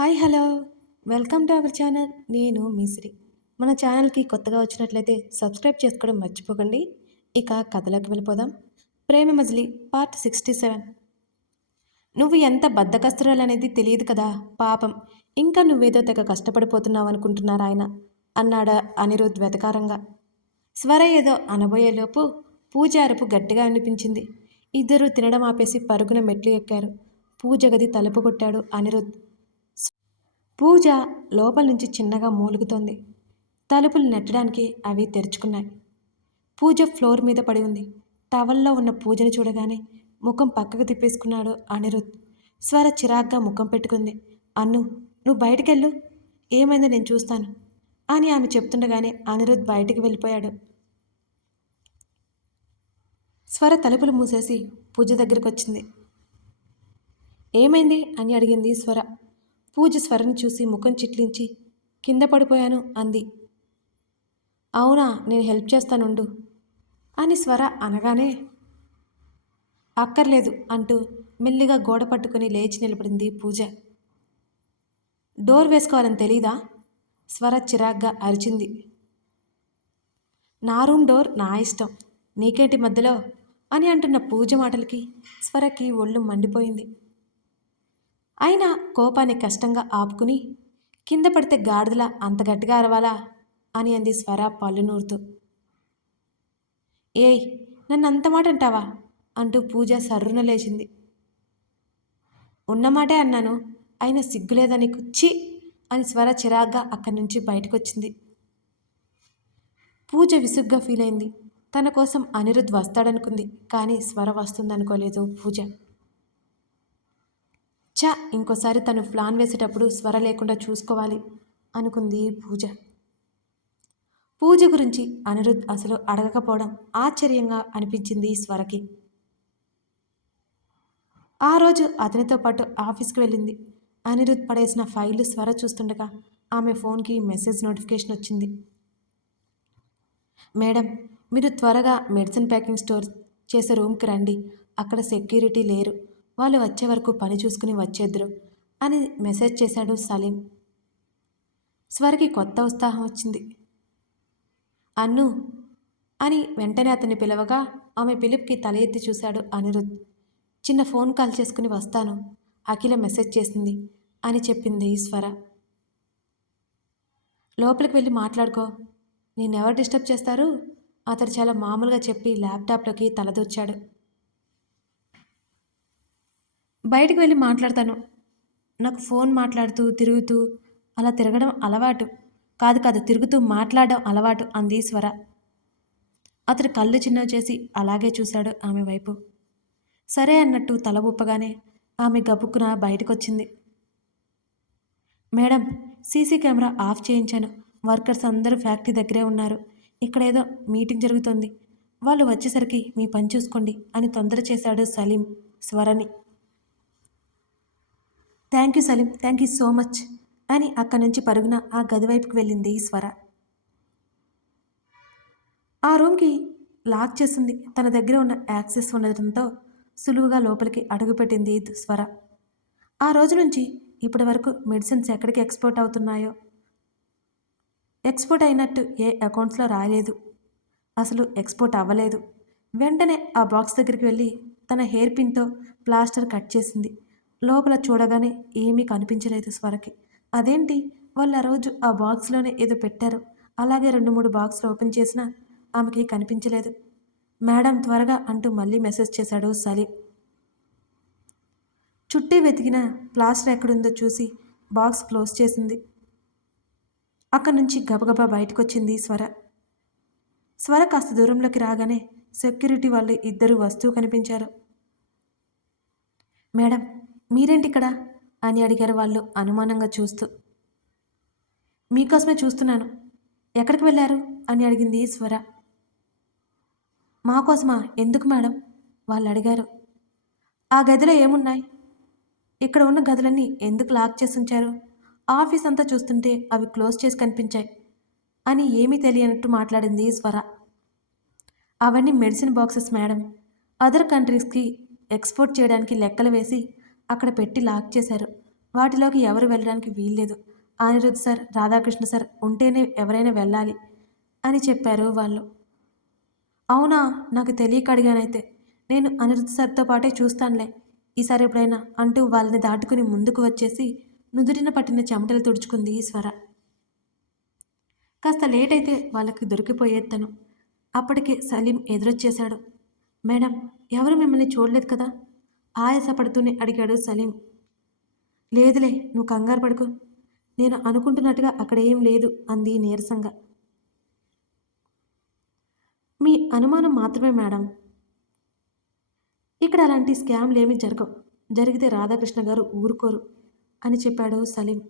Hi hello. Welcome to our channel. నేను మిశ్రీ మన ఛానల్కి కొత్తగా వచ్చినట్లయితే సబ్స్క్రైబ్ చేసుకోవడం మర్చిపోకండి. ఇక కథలోకి వెళ్ళిపోదాం. Prema Majili part sixty seven. నువ్వు ఎంత బద్దకస్తురాలనేది తెలియదు కదా పాపం. ఇంకా నువ్వేదో తెగ కష్టపడిపోతున్నావు అనుకుంటున్నారు ఆయన అన్నాడా అనిరుద్ వెతకారంగా. స్వర ఏదో అనబోయేలోపు పూజ అరుపు గట్టిగా అనిపించింది. ఇద్దరూ తినడం ఆపేసి పరుగున మెట్లు ఎక్కారు. పూజ గది తలుపు కొట్టాడు అనిరుద్. పూజ లోపల నుంచి చిన్నగా మూలుగుతోంది. తలుపులు నెట్టడానికి అవి తెరుచుకున్నాయి. పూజ ఫ్లోర్ మీద పడి ఉంది. టవల్లో ఉన్న పూజను చూడగానే ముఖం పక్కకు తిప్పేసుకున్నాడు అనిరుద్. స్వర చిరాగ్గా ముఖం పెట్టుకుంది. అన్ను నువ్వు బయటికెళ్ళు. ఏమైందో నేను చూస్తాను అని ఆమె చెప్తుండగానే అనిరుద్ బయటికి వెళ్ళిపోయాడు. స్వర తలుపులు మూసేసి పూజ దగ్గరికి వచ్చింది ఏమైంది? అని అడిగింది స్వర. పూజ స్వరని చూసి ముఖం చిట్లించి కింద పడిపోయాను అంది. అవునా నేను హెల్ప్ చేస్తానుండు అని స్వర అనగానే అక్కర్లేదు అంటూ మెల్లిగా గోడ పట్టుకుని లేచి నిలబడింది పూజ. డోర్ వేసుకోవాలని తెలీదా? స్వర చిరాగ్గా అరిచింది. నా రూమ్ డోర్ నా ఇష్టం. నీకేంటి మధ్యలో? అని అంటున్న పూజ మాటలకి స్వరకి ఒళ్ళు మండిపోయింది. అయినా కోపాన్ని కష్టంగా ఆపుకుని కింద పడితే గాడిదలా అంత గట్టిగా అరవాలా? అని అంది స్వర పళ్ళు నూరుతూ. ఏయ్ నన్ను అంత మాట అంటావా? అంటూ పూజ సర్రున లేచింది. ఉన్నమాటే అన్నాను అయినా సిగ్గులేదని కుచ్చి అని స్వర చిరాగ్గా అక్కడి నుంచి బయటకొచ్చింది. పూజ విసుగ్గా ఫీల్ అయింది తన కోసం అనిరుద్ వస్తాడనుకుంది కానీ స్వర వస్తుందనుకోలేదు పూజ. చ ఇంకోసారి తను ప్లాన్ వేసేటప్పుడు స్వర లేకుండా చూసుకోవాలి అనుకుంది పూజ. పూజ గురించి అనిరుద్ అసలు అడగకపోవడం ఆశ్చర్యంగా అనిపించింది స్వరకి. ఆ రోజు అతనితో పాటు ఆఫీస్కి వెళ్ళింది. అనిరుద్ పడేసిన ఫైళ్ళు స్వర చూస్తుండగా ఆమె ఫోన్కి మెసేజ్ నోటిఫికేషన్ వచ్చింది. మేడం మీరు త్వరగా మెడిసిన్ ప్యాకింగ్ స్టోర్ చేసే రూమ్కి రండి అక్కడ సెక్యూరిటీ లేరు. వాళ్ళు వచ్చే వరకు పని చూసుకుని వచ్చేద్దరు అని మెసేజ్ చేశాడు సలీం. స్వరకి కొత్త ఉత్సాహం వచ్చింది. అన్ను! అని వెంటనే అతన్ని పిలవగా ఆమె పిలుపుకి తల ఎత్తి చూశాడు అనిరుద్. చిన్న ఫోన్ కాల్ చేసుకుని వస్తాను అఖిల మెసేజ్ చేసింది అని చెప్పింది ఈశ్వర లోపలికి వెళ్ళి మాట్లాడుకో నేనెవరు డిస్టర్బ్ చేస్తారు? అతడు చాలా మామూలుగా చెప్పి ల్యాప్టాప్లోకి తలదొచ్చాడు బయటికి వెళ్ళి మాట్లాడతాను. నాకు ఫోన్ మాట్లాడుతూ తిరుగుతూ అలా తిరగడం అలవాటు. కాదు కాదు తిరుగుతూ మాట్లాడడం అలవాటు అంది స్వర. అతడు కళ్ళు చిన్నవి చేసి అలాగే చూశాడు ఆమె వైపు. సరే అన్నట్టు తల ఊపగానే ఆమె గబుక్కున బయటకొచ్చింది. మేడం సీసీ కెమెరా ఆఫ్ చేయించాను. వర్కర్స్ అందరూ ఫ్యాక్టరీ దగ్గరే ఉన్నారు. ఇక్కడేదో మీటింగ్ జరుగుతోంది. వాళ్ళు వచ్చేసరికి మీ పని చూసుకోండి అని తొందర చేశాడు Saleem స్వరని. Thank you Saleem thank you so much అని అక్కడి నుంచి పరుగున ఆ గది వైపుకి వెళ్ళింది స్వర. ఆ రూమ్కి లాక్ చేసింది. తన దగ్గర ఉన్న యాక్సెస్ ఉండటంతో సులువుగా లోపలికి అడుగుపెట్టింది స్వర. ఆ రోజు నుంచి ఇప్పటి వరకు మెడిసిన్స్ ఎక్కడికి ఎక్స్పోర్ట్ అవుతున్నాయో? ఎక్స్పోర్ట్ అయినట్టు ఏ అకౌంట్స్లో రాలేదు అసలు ఎక్స్పోర్ట్ అవ్వలేదు. వెంటనే ఆ బాక్స్ దగ్గరికి వెళ్ళి తన హెయిర్ పిన్తో ప్లాస్టర్ కట్ చేసింది. లోపల చూడగానే ఏమీ కనిపించలేదు స్వరకి. అదేంటి? వాళ్ళు ఆ రోజు ఆ బాక్స్లోనే ఏదో పెట్టారు. అలాగే రెండు మూడు బాక్స్లు ఓపెన్ చేసినా ఆమెకి కనిపించలేదు. మేడం త్వరగా అంటూ మళ్ళీ మెసేజ్ చేశాడు సలీం. చుట్టి వెతికిన ప్లాస్టర్ ఎక్కడుందో చూసి బాక్స్ క్లోజ్ చేసింది. అక్కడి నుంచి గబగబా బయటకొచ్చింది స్వర. స్వర కాస్త దూరంలోకి రాగానే సెక్యూరిటీ వాళ్ళు ఇద్దరు వస్తువు కనిపించారు. మేడం మీరేంటి ఇక్కడ అని అడిగారు వాళ్ళు అనుమానంగా చూస్తూ. మీకోసమే చూస్తున్నాను. ఎక్కడికి వెళ్ళారు? అని అడిగింది స్వర. మా కోసమా ఎందుకు మేడం? వాళ్ళు అడిగారు. ఆ గదిలో ఏమున్నాయి? ఇక్కడ ఉన్న గదులన్నీ ఎందుకు లాక్ చేసి ఉంచారు? ఆఫీస్ అంతా చూస్తుంటే అవి క్లోజ్ చేసి కనిపించాయి అని ఏమీ తెలియనట్టు మాట్లాడింది స్వర. అవన్నీ మెడిసిన్ బాక్సెస్ మేడం. అదర్ కంట్రీస్కి ఎక్స్పోర్ట్ చేయడానికి లెక్కలు వేసి అక్కడ పెట్టి లాక్ చేశారు. వాటిలోకి ఎవరు వెళ్ళడానికి వీల్లేదు. అనిరుద్ సార్ రాధాకృష్ణ సార్ ఉంటేనే ఎవరైనా వెళ్ళాలి అని చెప్పారు వాళ్ళు. అవునా? నాకు తెలియక అడిగానైతే. నేను అనిరుద్ సార్తో పాటే చూస్తానులే. ఈసారి ఎప్పుడైనా అంటూ వాళ్ళని దాటుకుని ముందుకు వచ్చేసి నుదుటిన పట్టిన చెమటలు తుడుచుకుంది ఈశ్వర కాస్త లేట్ అయితే వాళ్ళకి దొరికిపోయేత్తను అప్పటికే సలీం ఎదురొచ్చేశాడు. మేడం ఎవరు మిమ్మల్ని చూడలేదు కదా? ఆయాసపడుతూనే అడిగాడు సలీం. లేదులే నువ్వు కంగారు పడుకో. నేను అనుకుంటున్నట్టుగా అక్కడ ఏం లేదు అంది నీరసంగా. మీ అనుమానం మాత్రమే మేడం. ఇక్కడ అలాంటి స్కామ్లు ఏమీ జరగవు. జరిగితే రాధాకృష్ణ గారు ఊరుకోరు అని చెప్పాడు సలీం.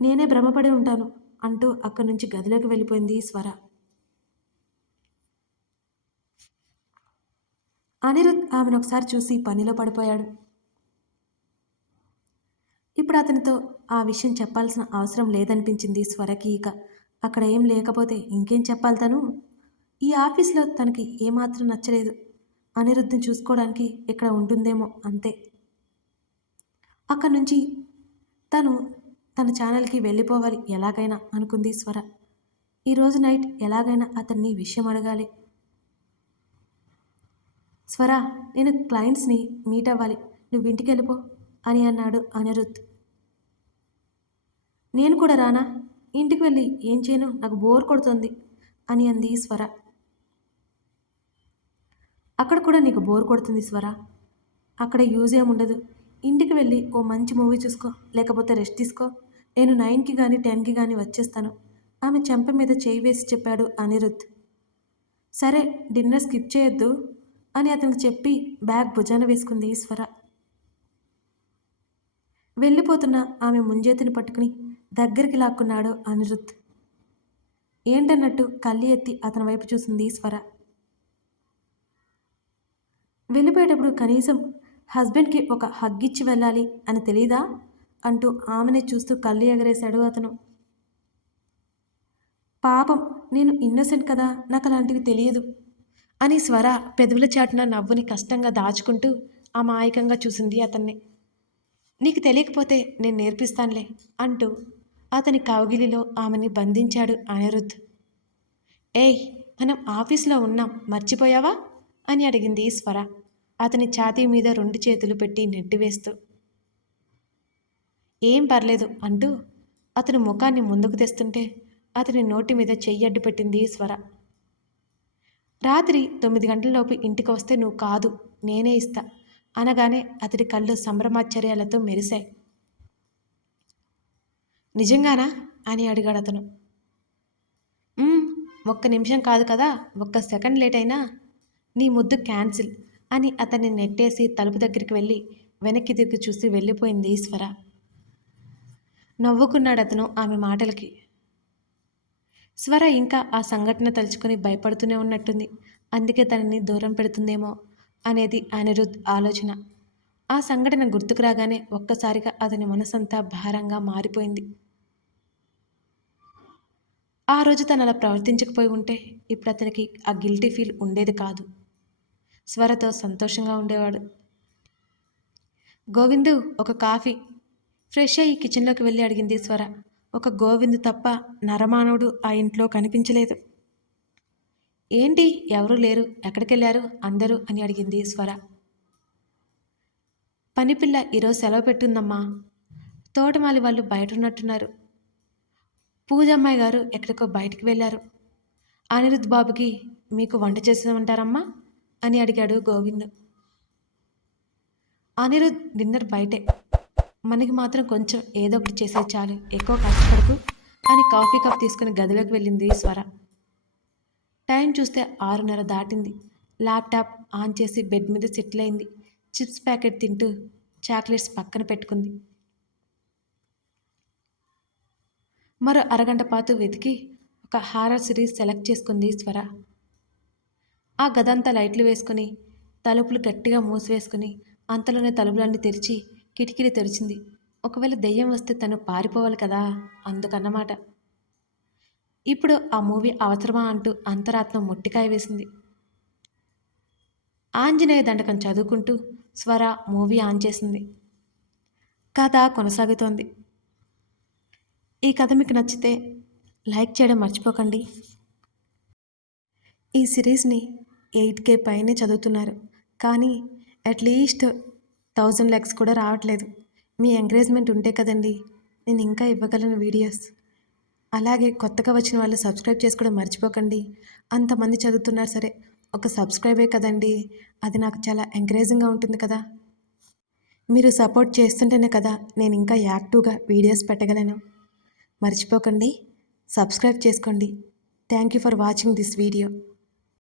నేనే భ్రమపడి ఉంటాను అంటూ అక్కడి నుంచి గదిలోకి వెళ్ళిపోయింది స్వర. అనిరుద్ ఆమెను ఒకసారి చూసి పనిలో పడిపోయాడు. ఇప్పుడు అతనితో ఆ విషయం చెప్పాల్సిన అవసరం లేదనిపించింది స్వరకి ఇక. అక్కడ ఏం లేకపోతే ఇంకేం చెప్పాలి తను? ఈ ఆఫీస్లో తనకి ఏమాత్రం నచ్చలేదు. అనిరుద్ధిని చూసుకోవడానికి ఇక్కడ ఉంటుందేమో అంతే. అక్కడి నుంచి తను తన ఛానల్కి వెళ్ళిపోవాలి ఎలాగైనా అనుకుంది స్వర. ఈరోజు నైట్ ఎలాగైనా అతన్ని విషయం అడగాలి. స్వర నేను క్లయింట్స్ని మీట్ అవ్వాలి. నువ్వు ఇంటికి వెళ్ళిపో అని అన్నాడు అనిరుద్ నేను కూడా రానా? ఇంటికి వెళ్ళి ఏం చేయను? నాకు బోర్ కొడుతుంది అని అంది స్వర. అక్కడ కూడా నీకు బోర్ కొడుతుంది స్వర. అక్కడ యూజ్ ఉండదు. ఇంటికి వెళ్ళి ఓ మంచి మూవీ చూసుకో లేకపోతే రెస్ట్ తీసుకో. నేను నైన్కి కానీ టెన్కి కానీ వచ్చేస్తాను. ఆమె చెంప మీద చేయి వేసి చెప్పాడు అనిరుద్ సరే డిన్నర్ స్కిప్ చేయొద్దు. అని అతనికి చెప్పి బ్యాగ్ భుజాన వేసుకుంది ఈశ్వర. వెళ్ళిపోతున్న ఆమె ముంజేతిని పట్టుకుని దగ్గరికి లాక్కున్నాడు అనిరుద్ ఏంటన్నట్టు కళ్ళి ఎత్తి అతని వైపు చూసింది ఈశ్వర. వెళ్ళిపోయేటప్పుడు కనీసం హస్బెండ్కి ఒక హగ్ ఇచ్చి వెళ్ళాలి అని తెలీదా? అంటూ ఆమెనే చూస్తూ కళ్ళు ఎగరేశాడు అతను. పాపం నేను ఇన్నోసెంట్ కదా నాకు అలాంటివి తెలియదు. అని స్వర పెదవుల చాటున నవ్వుని కష్టంగా దాచుకుంటూ అమాయకంగా చూసింది అతన్ని. నీకు తెలియకపోతే నేను నేర్పిస్తానులే అంటూ అతని కౌగిలిలో ఆమెని బంధించాడు అనిరుద్ ఏయ్ మనం ఆఫీస్లో ఉన్నాం మర్చిపోయావా? అని అడిగింది స్వర. అతని ఛాతీ మీద రెండు చేతులు పెట్టి నెట్టివేస్తూ ఏం పర్లేదు అంటూ అతని ముఖాన్ని ముందుకు తెస్తుంటే అతని నోటి మీద చెయ్యడ్డు పెట్టింది స్వర. రాత్రి తొమ్మిది గంటలలోపు ఇంటికి వస్తే నువ్వు కాదు నేనే ఇస్తా అనగానే అతడి కళ్ళు సంభ్రమాశ్చర్యాలతో మెరిశాయి. నిజంగానా? అని అడిగాడు అతను. ఒక్క నిమిషం కాదు కదా ఒక్క సెకండ్ లేట్ అయినా? నీ ముద్దు క్యాన్సిల్ అని అతన్ని నెట్టేసి తలుపు దగ్గరికి వెళ్ళి వెనక్కి తిరిగి చూసి వెళ్ళిపోయింది ఈశ్వర. నవ్వుకున్నాడు అతను ఆమె మాటలకి. స్వర ఇంకా ఆ సంఘటన తలుచుకొని భయపడుతూనే ఉన్నట్టుంది. అందుకే తనని దూరం పెడుతుందేమో అనేది అనిరుద్ ఆలోచన. ఆ సంఘటన గుర్తుకు రాగానే ఒక్కసారిగా అతని మనసంతా భారంగా మారిపోయింది. ఆ రోజు తను అలా ప్రవర్తించకపోయి ఉంటే ఇప్పుడు అతనికి ఆ గిల్టీ ఫీల్ ఉండేది కాదు. స్వరతో సంతోషంగా ఉండేవాడు. గోవిందు ఒక కాఫీ. ఫ్రెష్ అయ్యి కిచెన్లోకి వెళ్ళి అడిగింది స్వర. ఒక గోవిందు తప్ప నరమానవుడు ఆ ఇంట్లో కనిపించలేదు. ఏంటి? ఎవరూ లేరు. ఎక్కడికెళ్ళారు? అందరూ? అని అడిగింది స్వర. పనిపిల్ల ఈరోజు సెలవు పెట్టుందమ్మా. తోటమాలి వాళ్ళు బయట ఉన్నట్టున్నారు పూజమ్మాయి గారు ఎక్కడికో బయటికి వెళ్ళారు. అనిరుద్ బాబుకి మీకు వంట చేసేమంటారమ్మా అని అడిగాడు గోవింద్. అనిరుద్ డిన్నర్ బయటే. మనకి మాత్రం కొంచెం ఏదో ఒకటి చేసే చాలు. ఎక్కువ కష్టపడకు. అని కాఫీ కప్ తీసుకుని గదిలోకి వెళ్ళింది స్వర. టైం చూస్తే ఆరున్నర దాటింది. ల్యాప్టాప్ ఆన్ చేసి బెడ్ మీద సెటిల్ అయింది. చిప్స్ ప్యాకెట్ తింటూ చాక్లెట్స్ పక్కన పెట్టుకుంది. మరో అరగంట పాటు వెతికి ఒక హారర్ సిరీస్ సెలెక్ట్ చేసుకుంది స్వర. ఆ గదంతా లైట్లు వేసుకుని తలుపులు గట్టిగా మూసివేసుకుని అంతలోనే తలుపులన్నీ తెరిచి కిటికీలు తెరిచింది. ఒకవేళ దెయ్యం వస్తే తను పారిపోవాలి కదా? అందుకన్నమాట. ఇప్పుడు ఆ మూవీ అవసరమా అంటూ అంతరాత్మ ముట్టికాయ వేసింది. ఆంజనేయ దండకం చదువుకుంటూ స్వర మూవీ ఆన్ చేసింది. కథ కొనసాగుతోంది. ఈ కథ మీకు నచ్చితే లైక్ చేయడం మర్చిపోకండి. ఈ సిరీస్ని ఎయిట్ కే పైనే చదువుతున్నారు. కానీ అట్లీస్ట్ థౌజండ్ ల్యాక్స్ కూడా రావట్లేదు. మీ ఎంకరేజ్మెంట్ ఉంటే కదండి నేను ఇంకా ఇవ్వగలను వీడియోస్. అలాగే కొత్తగా వచ్చిన వాళ్ళు సబ్స్క్రైబ్ చేసుకోవడం మర్చిపోకండి. అంతమంది చదువుతున్నారు సరే ఒక సబ్స్క్రైబే కదండి. అది నాకు చాలా ఎంకరేజింగ్గా ఉంటుంది కదా. మీరు సపోర్ట్ చేస్తుంటేనే కదా నేను ఇంకా యాక్టివ్గా వీడియోస్ పెట్టగలను. మర్చిపోకండి సబ్స్క్రైబ్ చేసుకోండి. Thank you for watching this video.